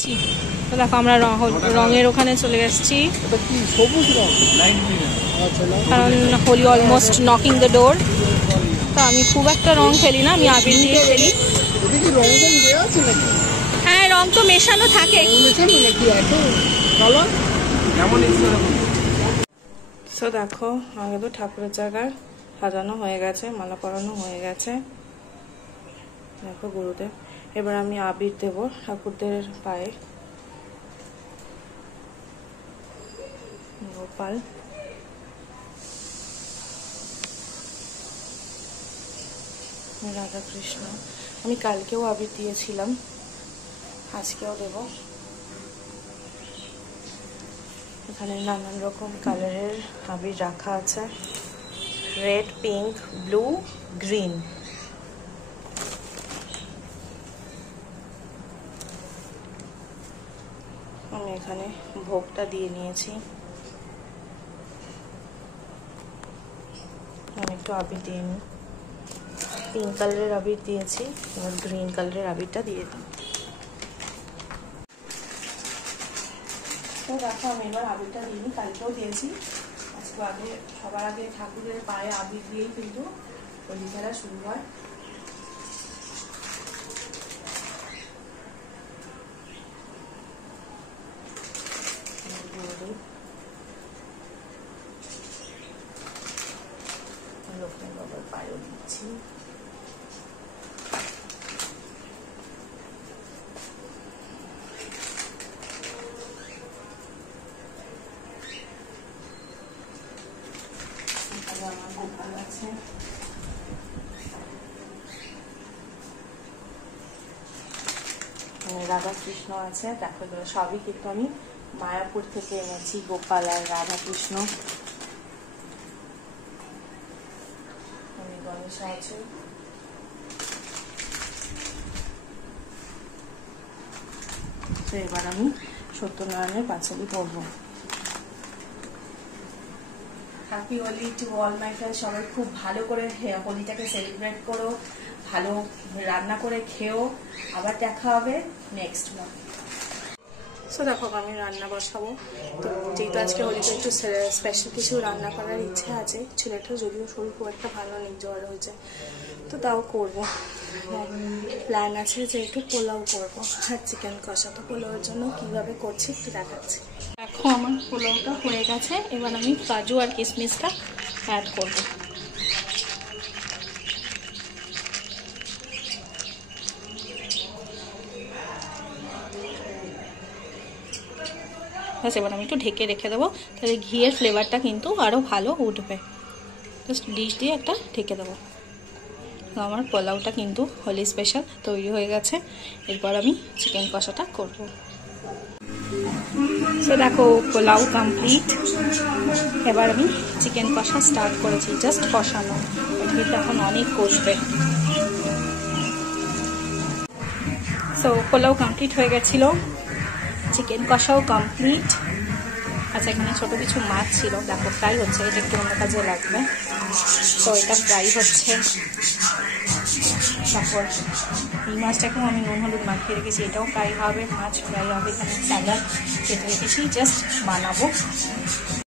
এসেছি। তো দেখো আমরা রঙের ওখানে চলে এসেছি, কারণ Holi almost knocking the door. তো আমি খুব একটা রং খেলি না, আমি আবির দিয়ে খেলি। হ্যাঁ, রং তো মেশানো থাকে। তো দেখো আগে তো ঠাকুরের জায়গায় সাজানো হয়ে গেছে, মালা পরানো হয়ে গেছে। দেখো গুরুদেব, এবার আমি আবির দেব ঠাকুরদের পায়ে। গোপাল, রাধা কৃষ্ণ। আমি কালকেও আবির দিয়েছিলাম, আজকেও দেব। এখানে নানান রকম কালারের আবির রাখা আছে, রেড, পিঙ্ক, ব্লু, গ্রিন। আমি এখানে ভোগটা দিয়ে নিয়েছি। আমি একটু আবির দিয়ে নিই। পিঙ্ক কালারের আবির দিয়েছি, এবার গ্রিন কালারের আবিরটা দিয়ে দিই। তো দেখো আমি এবার আবিরটা দিইনি, কালকেও দিয়েছি। আজকে আগে সবার আগে ঠাকুরের পায়ে আবির দিয়েই কিন্তু হোলি খেলা শুরু হয়। লক্ষ্মী বাবার পায়েও দিচ্ছি। আমার গোপাল আছে, রাধা কৃষ্ণ আছে। দেখো সবই কিন্তু আমি মায়াপুর থেকে এনেছি, গোপাল আর রাধা কৃষ্ণ। গণেশ আছে। তো এবার আমি সত্যনারায়ণের পাঁচালি পড়বো। Happy Holi to all my friends. সবাই খুব ভালো করে হোলিটাকে সেলিব্রেট করো, ভালো রান্না করে খেও। আবার দেখা হবে নেক্সট ব্লগে। সো দেখো আমি রান্না বসাবো। তো যেহেতু আজকে হোলিতে একটু স্পেশাল কিছু রান্না করার ইচ্ছা আছে। ছেলেটা যদিও শরীর খুব একটা ভালো নেই, জ্বর হয়েছে, তো তাও করবো। প্ল্যান আছে যে একটু পোলাও করবো আর চিকেন কষা। তো পোলাওয়ের জন্য কীভাবে করছি একটু দেখাচ্ছি। দেখো আমার পোলাওটা হয়ে গেছে, এবার আমি কাজু আর কিশমিশটা অ্যাড করবো। ব্যাস, এবার আমি একটু ঢেকে রেখে দেবো, তাহলে ঘিয়ের ফ্লেভারটা কিন্তু আরও ভালো উঠবে। জাস্ট ডিশ দিয়ে একটা ঢেকে দেবো। আমার পোলাওটা কিন্তু হোলি স্পেশাল তৈরি হয়ে গেছে। এরপর আমি চিকেন কষাটা করব। সো দেখো পোলাও কমপ্লিট। এবার আমি চিকেন কষা স্টার্ট করেছি, জাস্ট কষানো, কিন্তু এখন অনেক কষবে। সো পোলাও কমপ্লিট হয়ে গেছিলো, চিকেন কষাও কমপ্লিট। আচ্ছা, এখানে ছোট কিছু মাছ ছিল, দেখো ফ্রাই হচ্ছে, এটা একটু অন্য কাজে লাগবে। তো এটা ফ্রাই হচ্ছে। তারপর এই মাছটাকেও আমি নুন হলুদ মাখিয়ে রেখেছি, এটাও ফ্রাই হবে, মাছ ফ্রাই হবে। এখানে স্যালাড কেটে রেখেছি, জাস্ট বানাবো।